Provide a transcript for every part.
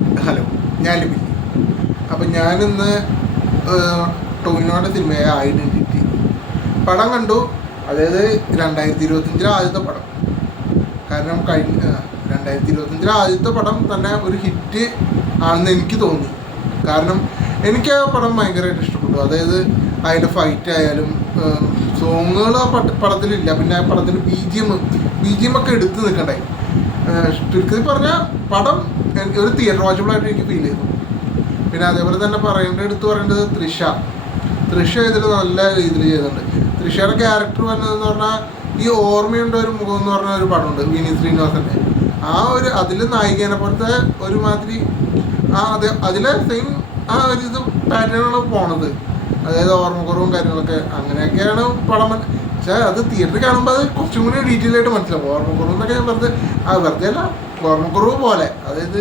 Hello, ഞാൻ ലിബിൻ. അപ്പം ഞാനിന്ന് ടോവിനോയുടെ സിനിമയായ ഐഡൻറ്റിറ്റി പടം കണ്ടു. അതായത് 2025 ആദ്യത്തെ പടം. കാരണം 2025 ആദ്യത്തെ പടം തന്നെ ഒരു ഹിറ്റ് ആണെന്ന് എനിക്ക് തോന്നി. കാരണം എനിക്ക് ആ പടം ഭയങ്കരമായിട്ട് ഇഷ്ടപ്പെട്ടു. അതായത് അതിൻ്റെ ഫൈറ്റ് ആയാലും സോങ്ങുകൾ ആ പടത്തിലില്ല. പിന്നെ ആ പടത്തിൽ ബി ജി എം ഒക്കെ എടുത്ത് നിൽക്കണ്ടായി. ചുരുക്കത്തിൽ പറഞ്ഞാൽ പടം ഒരു തിയേറ്റർ വാച്ചബിളായിട്ട് എനിക്ക് ഫീൽ ചെയ്തു. പിന്നെ അതേപോലെ തന്നെ എടുത്ത് പറയേണ്ടത് തൃഷ ഇതിൽ നല്ല രീതിയിൽ ചെയ്തിട്ടുണ്ട്. തൃഷയുടെ ക്യാരക്ടർ വന്നതെന്ന് പറഞ്ഞാൽ ഈ ഓർമ്മയുണ്ട ഒരു മുഖം എന്ന് പറഞ്ഞ ഒരു പടമുണ്ട് വിനീത് ശ്രീനിവാസൻ്റെ. ആ ഒരു അതിൽ നായികേനെ പോലത്തെ ഒരുമാതിരി അതിലെ സെയിം ആ ഒരു ഇത് പാറ്റേണാണ് പോണത്. അതായത് ഓർമ്മക്കുറവും കാര്യങ്ങളൊക്കെ അങ്ങനെയൊക്കെയാണ് പടം. പക്ഷേ അത് തിയേറ്ററിൽ കാണുമ്പോൾ അത് കുറച്ചും കൂടി ഡീറ്റെയിൽ ആയിട്ട് മനസ്സിലാവും. ഓർമ്മക്കുറവ് എന്നൊക്കെ വെറുതെ അല്ല, ഓർമ്മക്കുറവ് പോലെ, അതായത്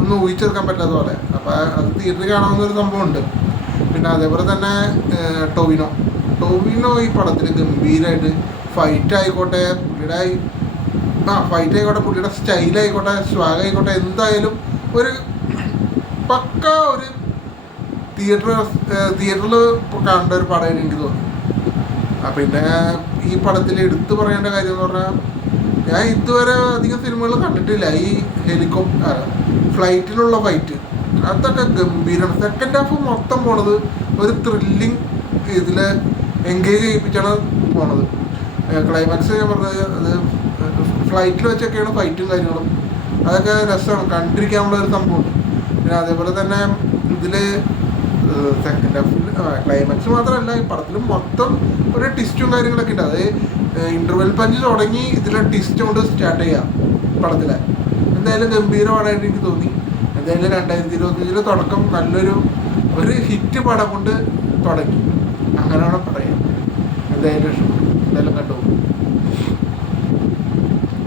ഒന്ന് ഊഹിച്ചെടുക്കാൻ പറ്റാത്ത പോലെ. അപ്പോൾ അത് തിയേറ്ററിൽ കാണാവുന്നൊരു സംഭവമുണ്ട്. പിന്നെ അതേപോലെ തന്നെ ടോവിനോ ഈ പടത്തിൽ ഗംഭീരമായിട്ട് ഫൈറ്റ് ആയിക്കോട്ടെ, പുള്ളിയുടെ സ്റ്റൈലായിക്കോട്ടെ, സ്വാഗായിക്കോട്ടെ, എന്തായാലും ഒരു പക്ക ഒരു തിയേറ്ററിൽ കാണേണ്ട ഒരു പടമായിട്ട് എനിക്ക് തോന്നി. പിന്നെ ഈ പടത്തിൽ എടുത്തു പറയേണ്ട കാര്യം എന്ന് പറഞ്ഞാൽ, ഞാൻ ഇതുവരെ അധികം സിനിമകൾ കണ്ടിട്ടില്ല ഈ ഫ്ലൈറ്റിലുള്ള ഫൈറ്റ്. അതൊക്കെ ഗംഭീരമാണ്. സെക്കൻഡ് ഹാഫ് മൊത്തം പോണത് ഒരു ത്രില്ലിങ് ഇതിൽ എൻഗേജ് ചെയ്യിപ്പിച്ചാണ് പോണത്. ക്ലൈമാക്സ് ഞാൻ പറഞ്ഞത് അത് ഫ്ലൈറ്റിൽ വെച്ചൊക്കെയാണ് ഫൈറ്റും കാര്യങ്ങളും. അതൊക്കെ രസമാണ്, കണ്ടിരിക്കാനുള്ള ഒരു സംഭവമുണ്ട്. പിന്നെ അതേപോലെ തന്നെ ഇതിൽ സെക്കൻഡ് ഹാഫിൽ ക്ലൈമാക്സ് മാത്രമല്ല, ഈ പടത്തിൽ മൊത്തം ഒരു ട്വിസ്റ്റും കാര്യങ്ങളൊക്കെ ഉണ്ട്. അത് ഇൻ്റർവെൽ പഞ്ച് തുടങ്ങി ഇതിലെ ട്വിസ്റ്റ് കൊണ്ട് സ്റ്റാർട്ട് ചെയ്യാം പടത്തിലെ. എന്തായാലും ഗംഭീരമായിട്ട് എനിക്ക് തോന്നി. എന്തായാലും 2025 തുടക്കം നല്ലൊരു ഹിറ്റ് പടം കൊണ്ട് തുടങ്ങി, അങ്ങനെയാണ് പറയാം. എന്തായാലും ഇഷ്ടപ്പെട്ടു. എന്തായാലും കണ്ടു.